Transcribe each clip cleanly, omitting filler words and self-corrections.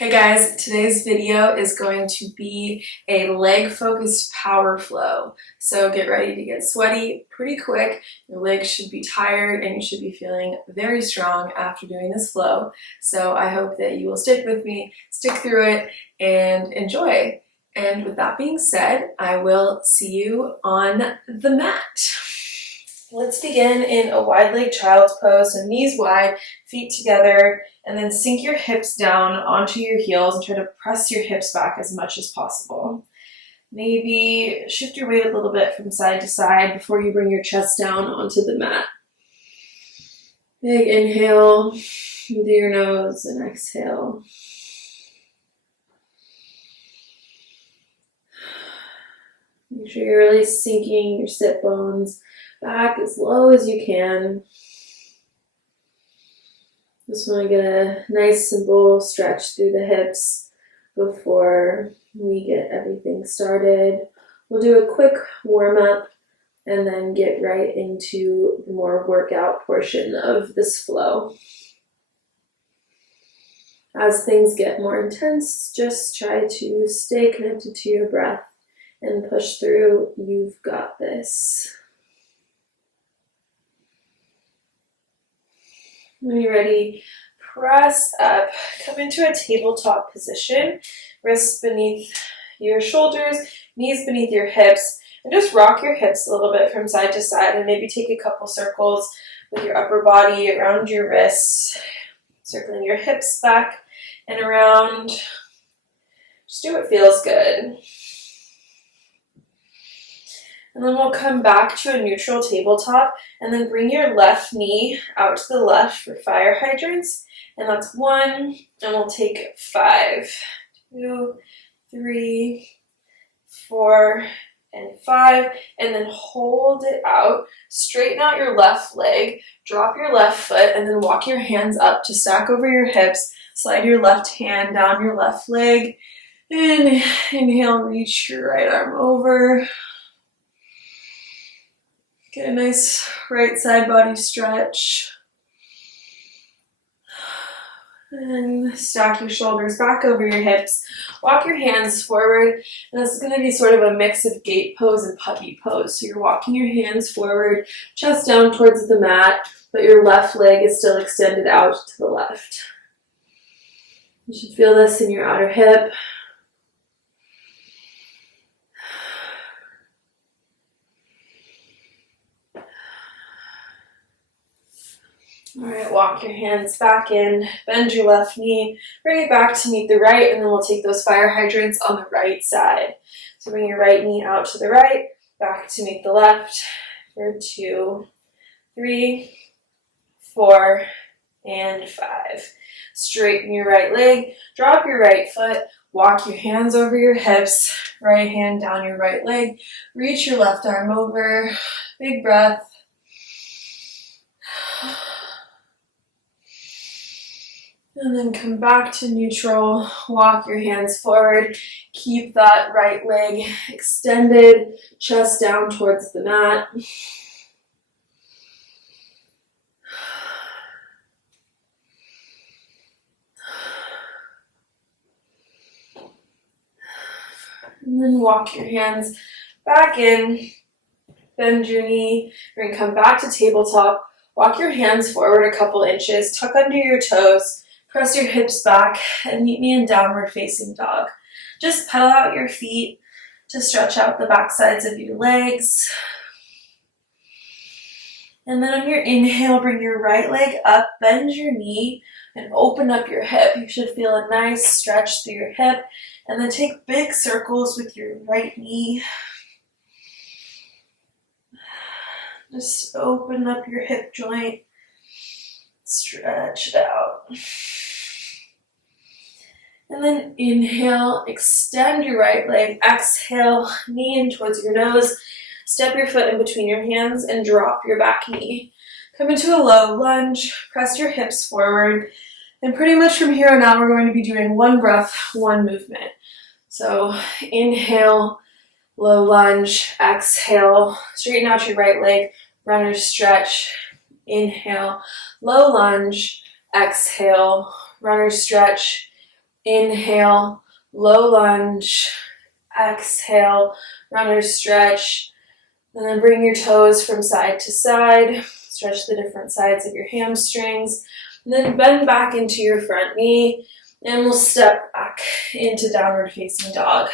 Hey guys, today's video is going to be a leg-focused power flow. So get ready to get sweaty pretty quick. Your legs should be tired and you should be feeling very strong after doing this flow. So I hope that you will stick with me, stick through it, and enjoy. And with that being said, I will see you on the mat. Let's begin in a wide leg child's pose, so knees wide, feet together, and then sink your hips down onto your heels and try to press your hips back as much as possible. Maybe shift your weight a little bit from side to side before you bring your chest down onto the mat. Big inhale through your nose and exhale. Make sure you're really sinking your sit bones back as low as you can. Just want to get a nice simple stretch through the hips before we get everything started. We'll do a quick warm up and then get right into the more workout portion of this flow. As things get more intense, just try to stay connected to your breath and push through. You've got this. When you're ready, press up, come into a tabletop position, wrists beneath your shoulders, knees beneath your hips, and just rock your hips a little bit from side to side and maybe take a couple circles with your upper body around your wrists, circling your hips back and around. Just do what feels good. And then we'll come back to a neutral tabletop and then bring your left knee out to the left for fire hydrants. And that's 1, and we'll take 5, 2, 3, 4, and 5. And then hold it out. Straighten out your left leg, drop your left foot, and then walk your hands up to stack over your hips. Slide your left hand down your left leg. And inhale, reach your right arm over. Get a nice right side body stretch. And stack your shoulders back over your hips. Walk your hands forward. And this is going to be sort of a mix of gate pose and puppy pose. So you're walking your hands forward, chest down towards the mat, but your left leg is still extended out to the left. You should feel this in your outer hip. All right, walk your hands back in, bend your left knee, bring it back to meet the right, and then we'll take those fire hydrants on the right side. So bring your right knee out to the right, back to meet the left for 2, 3, 4, and 5. Straighten your right leg, drop your right foot, walk your hands over your hips, right hand down your right leg, reach your left arm over, big breath. And then come back to neutral, walk your hands forward, keep that right leg extended, chest down towards the mat. And then walk your hands back in, bend your knee, we're going to come back to tabletop, walk your hands forward a couple inches, tuck under your toes, press your hips back, and meet me in downward facing dog. Just pedal out your feet to stretch out the back sides of your legs. And then on your inhale, bring your right leg up, bend your knee, and open up your hip. You should feel a nice stretch through your hip. And then take big circles with your right knee. Just open up your hip joint. Stretch it out. And then inhale, extend your right leg. Exhale, knee in towards your nose. Step your foot in between your hands and drop your back knee. Come into a low lunge. Press your hips forward. And pretty much from here on out, we're going to be doing one breath, one movement. So inhale, low lunge. Exhale, straighten out your right leg. Runner stretch. Inhale, low lunge, exhale, runner stretch, Inhale, low lunge. Exhale, runner's stretch. And then bring your toes from side to side. Stretch the different sides of your hamstrings. And then bend back into your front knee. And we'll step back into downward facing dog.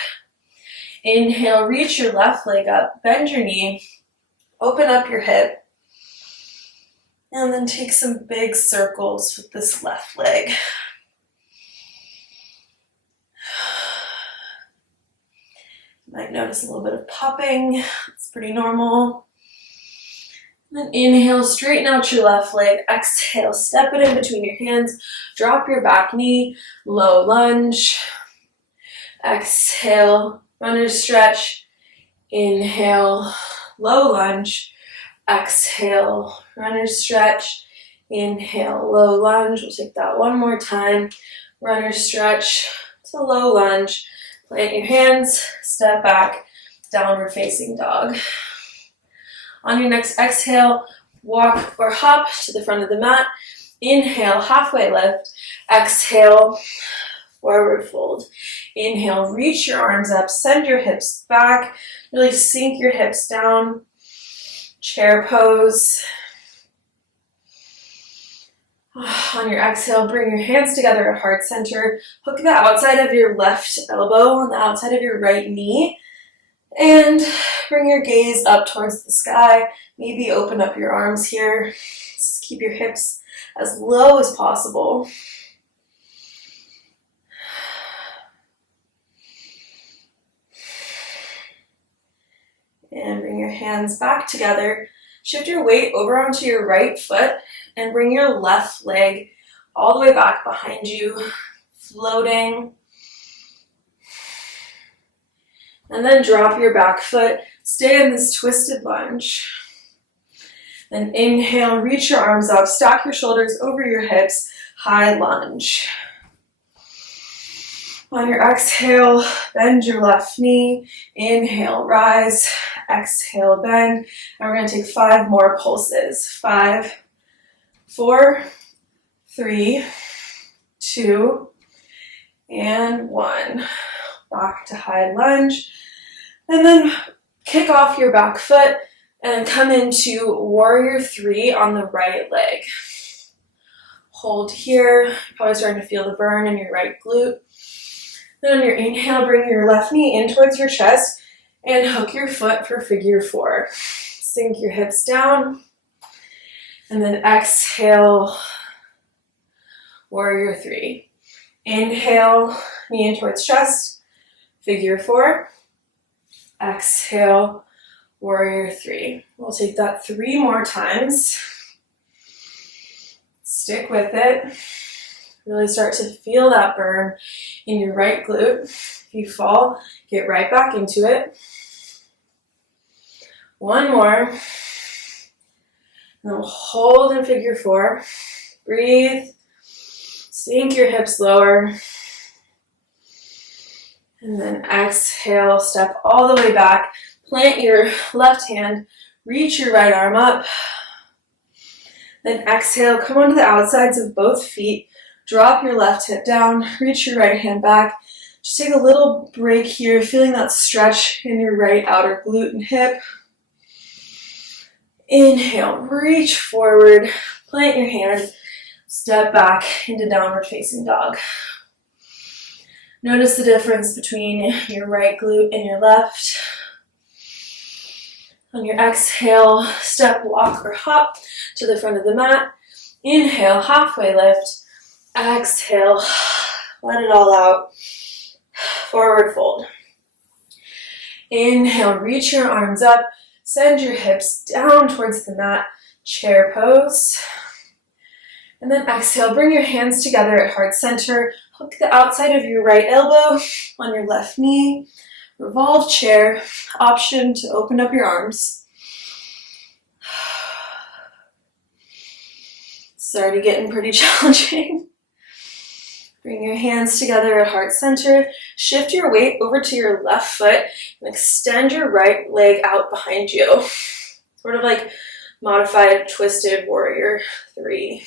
Inhale, reach your left leg up. Bend your knee. Open up your hip. And then take some big circles with this left leg. You might notice a little bit of popping. It's pretty normal. And then inhale, straighten out your left leg. Exhale, step it in between your hands. Drop your back knee, low lunge. Exhale, runner's stretch. Inhale, low lunge. Exhale, runner's stretch. Inhale, low lunge. We'll take that one more time. Runner's stretch to low lunge. Plant your hands, step back, downward facing dog. On your next exhale, walk or hop to the front of the mat. Inhale, halfway lift. Exhale, forward fold. Inhale, reach your arms up, send your hips back. Really sink your hips down. Chair pose. On your exhale, bring your hands together at heart center. Hook the outside of your left elbow on the outside of your right knee. And bring your gaze up towards the sky. Maybe open up your arms here. Just keep your hips as low as possible. And bring your hands back together. Shift your weight over onto your right foot and bring your left leg all the way back behind you, floating. And then drop your back foot. Stay in this twisted lunge. Then inhale, reach your arms up, stack your shoulders over your hips, high lunge. On your exhale, bend your left knee. Inhale, rise. Exhale, bend. And we're going to take 5 more pulses. 5, 4, 3, 2, and 1. Back to high lunge. And then kick off your back foot and come into warrior 3 on the right leg. Hold here. You're probably starting to feel the burn in your right glute. Then on your inhale, bring your left knee in towards your chest and hook your foot for figure 4. Sink your hips down. And then exhale, warrior 3. Inhale, knee in towards chest, figure 4. Exhale, warrior 3. We'll take that 3 more times. Stick with it. Really start to feel that burn in your right glute. If you fall, get right back into it. 1 more. And then we'll hold in figure 4. Breathe. Sink your hips lower. And then exhale, step all the way back. Plant your left hand. Reach your right arm up. Then exhale, come onto the outsides of both feet. Drop your left hip down, reach your right hand back. Just take a little break here, feeling that stretch in your right outer glute and hip. Inhale, reach forward, plant your hand, step back into downward facing dog. Notice the difference between your right glute and your left. On your exhale, step, walk, or hop to the front of the mat. Inhale, halfway lift. Exhale, let it all out. Forward fold. Inhale, reach your arms up. Send your hips down towards the mat. Chair pose. And then exhale, bring your hands together at heart center. Hook the outside of your right elbow on your left knee. Revolve chair. Option to open up your arms. It's already getting pretty challenging. Bring your hands together at heart center. Shift your weight over to your left foot and extend your right leg out behind you. Sort of like modified twisted warrior 3.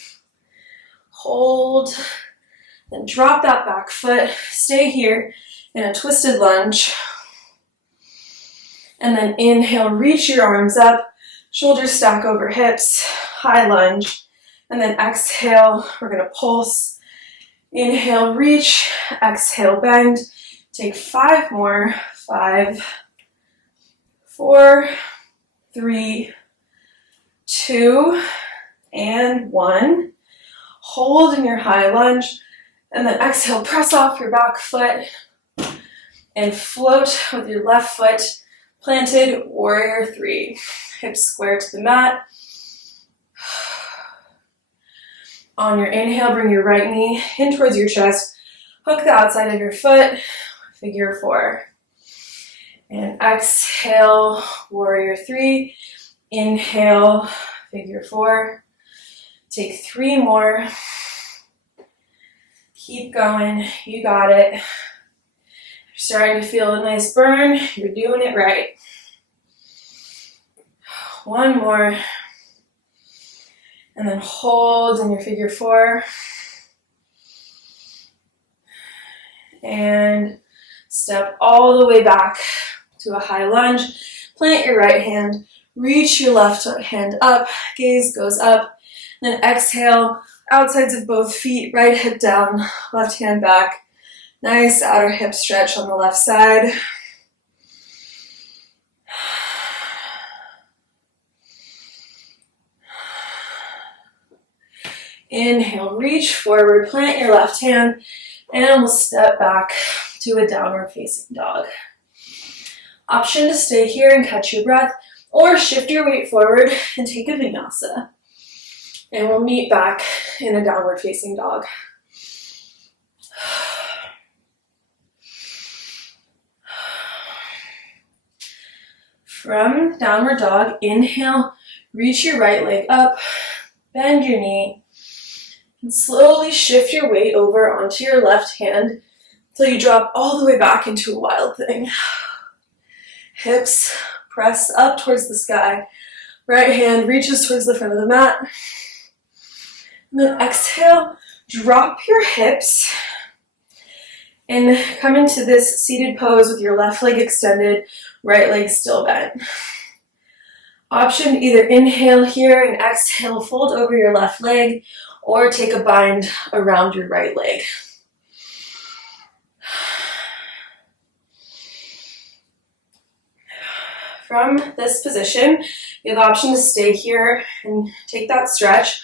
Hold Then drop that back foot, stay here in a twisted lunge. And then inhale, reach your arms up, shoulders stack over hips, high lunge. And then exhale, we're gonna pulse. Inhale, reach, exhale, bend. Take 5 more. 5, 4, 3, 2, and 1. Hold in your high lunge. And then exhale, press off your back foot and float with your left foot planted, warrior 3. Hips square to the mat. On your inhale, bring your right knee in towards your chest. Hook the outside of your foot, figure 4. And exhale, warrior 3. Inhale, figure 4. Take 3 more. Keep going, you got it. You're starting to feel a nice burn, you're doing it right. 1 more. And then hold in your figure 4. And step all the way back to a high lunge. Plant your right hand, reach your left hand up, gaze goes up. Then exhale, outsides of both feet, right hip down, left hand back. Nice outer hip stretch on the left side. Inhale, reach forward, plant your left hand, and we'll step back to a downward facing dog. Option to stay here and catch your breath, or shift your weight forward and take a vinyasa. And we'll meet back in a downward facing dog. From downward dog, inhale, reach your right leg up, bend your knee, and slowly shift your weight over onto your left hand until you drop all the way back into a wild thing. Hips press up towards the sky. Right hand reaches towards the front of the mat. And then exhale, drop your hips and come into this seated pose with your left leg extended, right leg still bent. Option to either inhale here and exhale, fold over your left leg, or take a bind around your right leg. From this position, you have the option to stay here and take that stretch,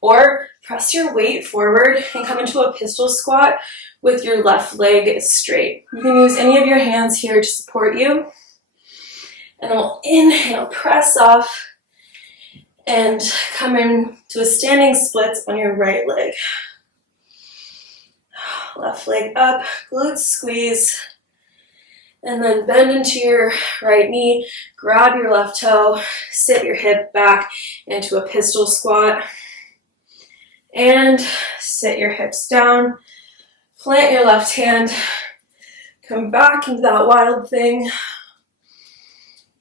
or press your weight forward and come into a pistol squat with your left leg straight. You can use any of your hands here to support you. And then we'll inhale, press off, and come into a standing splits on your right leg. Left leg up, glutes squeeze, and then bend into your right knee, grab your left toe, sit your hip back into a pistol squat, and sit your hips down, plant your left hand, come back into that wild thing,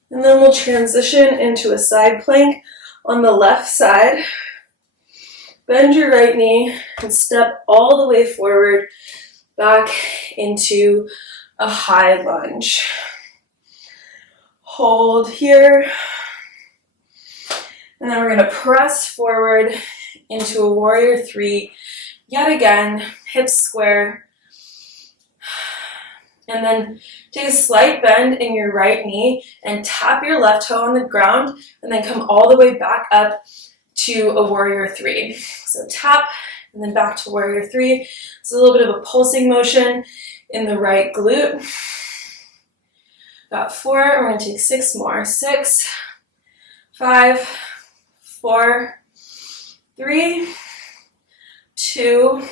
and then we'll transition into a side plank on the left side. Bend your right knee and step all the way forward back into a high lunge. Hold here. And then we're going to press forward into a warrior 3. Yet again, hips square. And then take a slight bend in your right knee and tap your left toe on the ground and then come all the way back up to a warrior 3. So tap and then back to warrior 3. It's a little bit of a pulsing motion in the right glute. Got 4, we're going to take 6 more. 6, 5, 4, 3, 2,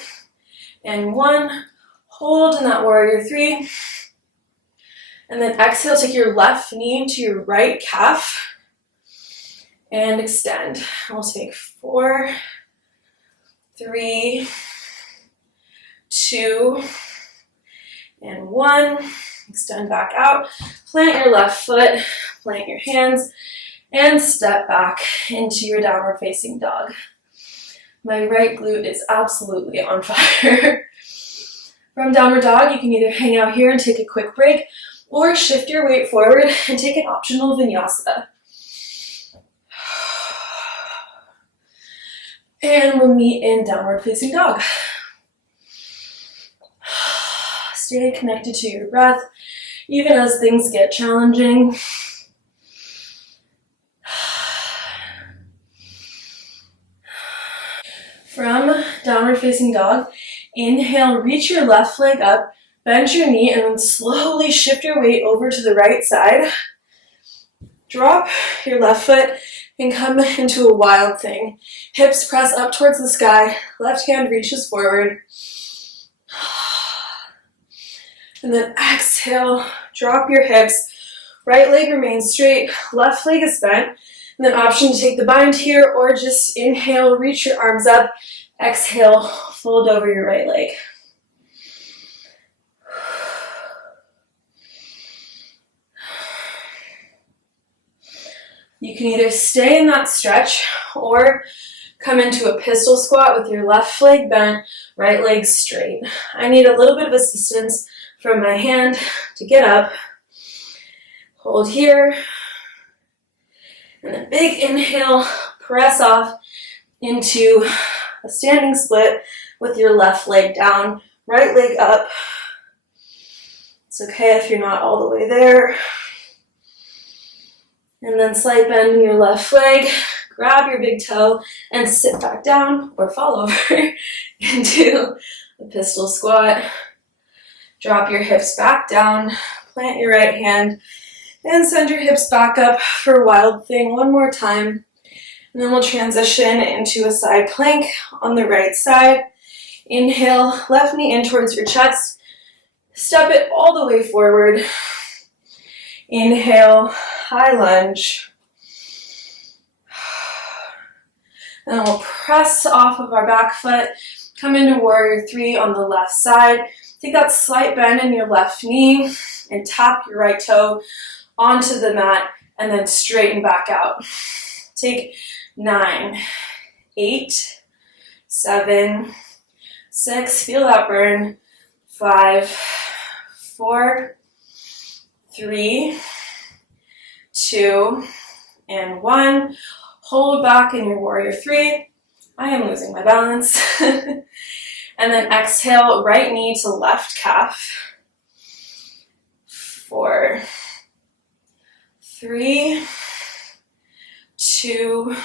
and 1. Hold in that warrior 3. And then exhale, take your left knee to your right calf and extend. We'll take 4, 3, 2, and 1. Extend back out. Plant your left foot, plant your hands, and step back into your downward facing dog. My right glute is absolutely on fire. From downward dog, you can either hang out here and take a quick break, or shift your weight forward and take an optional vinyasa. And we'll meet in downward facing dog. Stay connected to your breath, even as things get challenging. From downward facing dog, inhale, reach your left leg up, bend your knee, and then slowly shift your weight over to the right side. Drop your left foot and come into a wild thing. Hips press up towards the sky, left hand reaches forward. And then exhale, drop your hips, right leg remains straight, left leg is bent. And then option to take the bind here, or just inhale, reach your arms up, exhale, fold over your right leg. You can either stay in that stretch or come into a pistol squat with your left leg bent, right leg straight. I need a little bit of assistance from my hand to get up. Hold here. And a big inhale, press off into a standing split with your left leg down, right leg up. It's okay if you're not all the way there. And then slight bend in your left leg, grab your big toe and sit back down or fall over into a pistol squat. Drop your hips back down, plant your right hand, and send your hips back up for a wild thing one more time. And then we'll transition into a side plank on the right side. Inhale, left knee in towards your chest. Step it all the way forward. Inhale, high lunge. And then we'll press off of our back foot. Come into warrior three on the left side. Take that slight bend in your left knee and tap your right toe onto the mat and then straighten back out. Take 9, 8, 7, 6, feel that burn, 5, 4, 3, 2, and 1. Hold back in your warrior three. I am losing my balance. And then exhale, right knee to left calf. 4, 3, 2,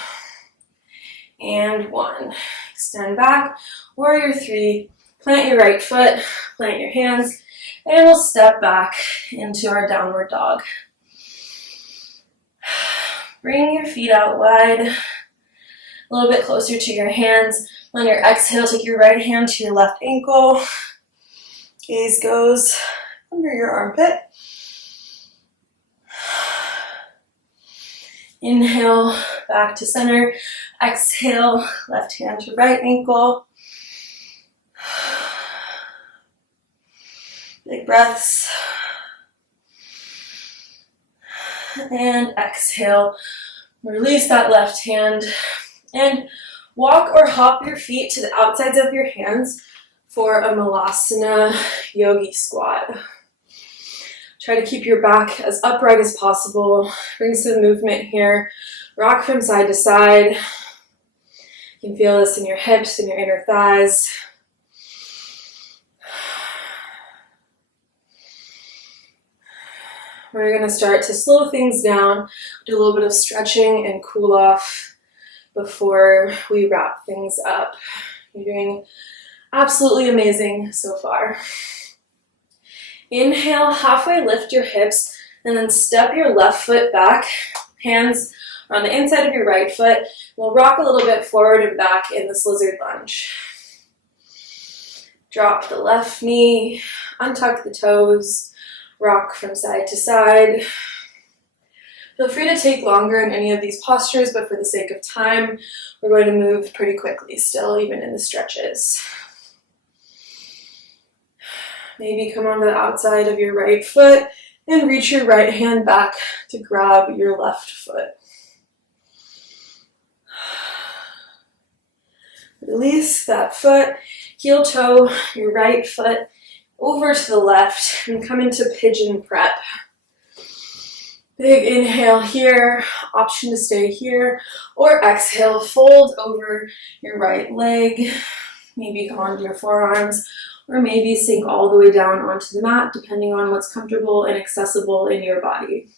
and 1. Extend back, warrior three, plant your right foot, plant your hands, and we'll step back into our downward dog. Bring your feet out wide, a little bit closer to your hands. On your exhale, take your right hand to your left ankle. Gaze goes under your armpit. Inhale, back to center. Exhale, left hand to right ankle. Big breaths. And exhale. Release that left hand. And walk or hop your feet to the outsides of your hands for a Malasana Yogi squat. Try to keep your back as upright as possible. Bring some movement here. Rock from side to side. You can feel this in your hips and your inner thighs. We're going to start to slow things down, do a little bit of stretching and cool off before we wrap things up. You're doing absolutely amazing so far. Inhale, halfway lift your hips, and then step your left foot back. Hands are on the inside of your right foot. We'll rock a little bit forward and back in this lizard lunge. Drop the left knee, untuck the toes, rock from side to side. Feel free to take longer in any of these postures, but for the sake of time, we're going to move pretty quickly still, even in the stretches. Maybe come onto the outside of your right foot and reach your right hand back to grab your left foot. Release that foot, heel toe your right foot over to the left and come into Pigeon Prep. Big inhale here, option to stay here, or exhale, fold over your right leg, maybe come onto your forearms, or maybe sink all the way down onto the mat, depending on what's comfortable and accessible in your body.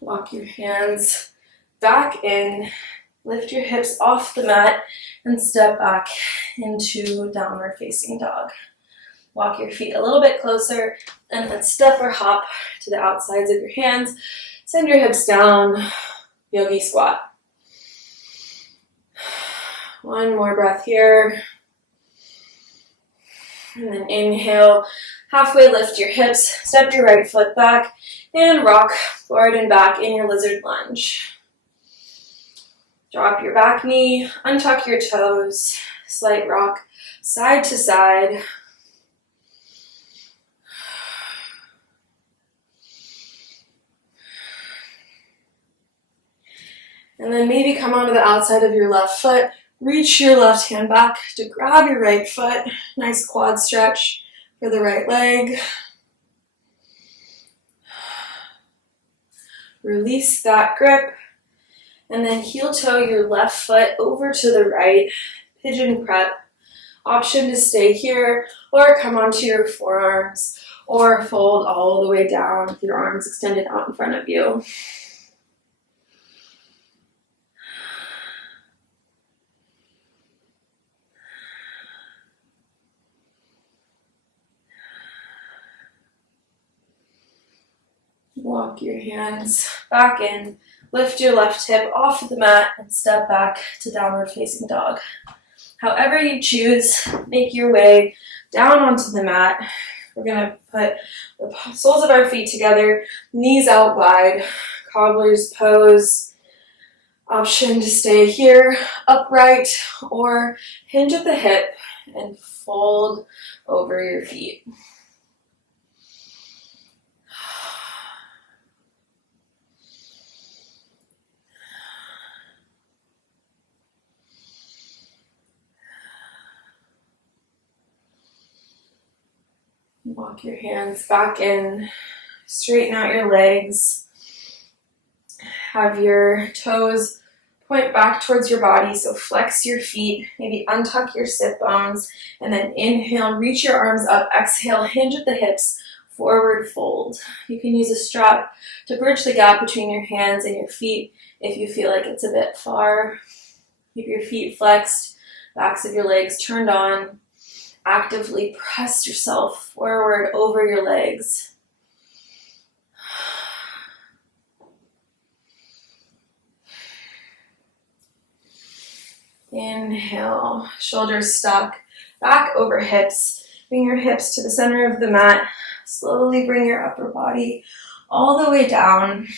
Walk your hands back in, lift your hips off the mat, and step back into downward facing dog. Walk your feet a little bit closer, and then step or hop to the outsides of your hands. Send your hips down, yogi squat. One more breath here. And then inhale, halfway lift your hips, step your right foot back, and rock forward and back in your lizard lunge. Drop your back knee, untuck your toes, slight rock side to side. And then maybe come onto the outside of your left foot, reach your left hand back to grab your right foot, nice quad stretch for the right leg. Release that grip, and then heel toe your left foot over to the right, Pigeon Prep. Option to stay here, or come onto your forearms, or fold all the way down with your arms extended out in front of you. Walk your hands back in, lift your left hip off the mat, and step back to downward facing dog. However you choose, make your way down onto the mat. We're going to put the soles of our feet together, knees out wide, cobbler's pose. Option to stay here, upright, or hinge at the hip and fold over your feet. Walk your hands back in, straighten out your legs, have your toes point back towards your body, so flex your feet, maybe untuck your sit bones, and then inhale, reach your arms up, exhale, hinge at the hips, forward fold. You can use a strap to bridge the gap between your hands and your feet if you feel like it's a bit far. Keep your feet flexed, backs of your legs turned on. Actively press yourself forward over your legs. Inhale, shoulders stuck, back over hips. Bring your hips to the center of the mat. Slowly bring your upper body all the way down.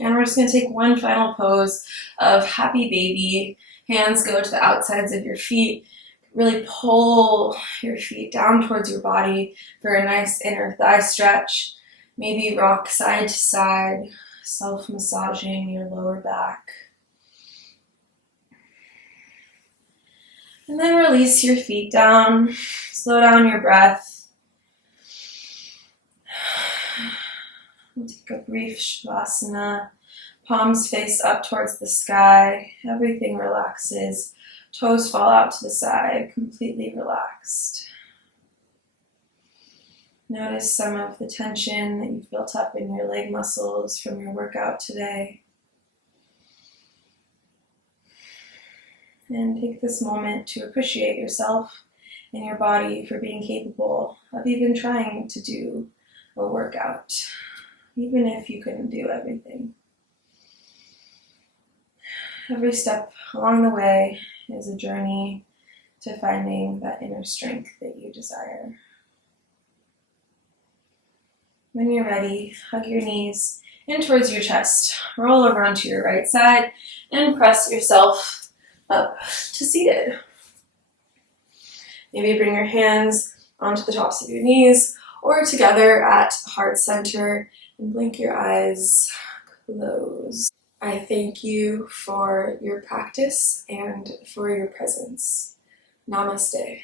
And we're just going to take one final pose of happy baby. Hands go to the outsides of your feet. Really pull your feet down towards your body for a nice inner thigh stretch. Maybe rock side to side, self-massaging your lower back. And then release your feet down. Slow down your breath. We'll take a brief Malasana. Palms face up towards the sky. Everything relaxes. Toes fall out to the side, completely relaxed. Notice some of the tension that you've built up in your leg muscles from your workout today. And take this moment to appreciate yourself and your body for being capable of even trying to do a workout, even if you couldn't do everything. Every step along the way is a journey to finding that inner strength that you desire. When you're ready, hug your knees in towards your chest. Roll over onto your right side and press yourself up to seated. Maybe bring your hands onto the tops of your knees or together at heart center and blink your eyes, close. I thank you for your practice and for your presence. Namaste.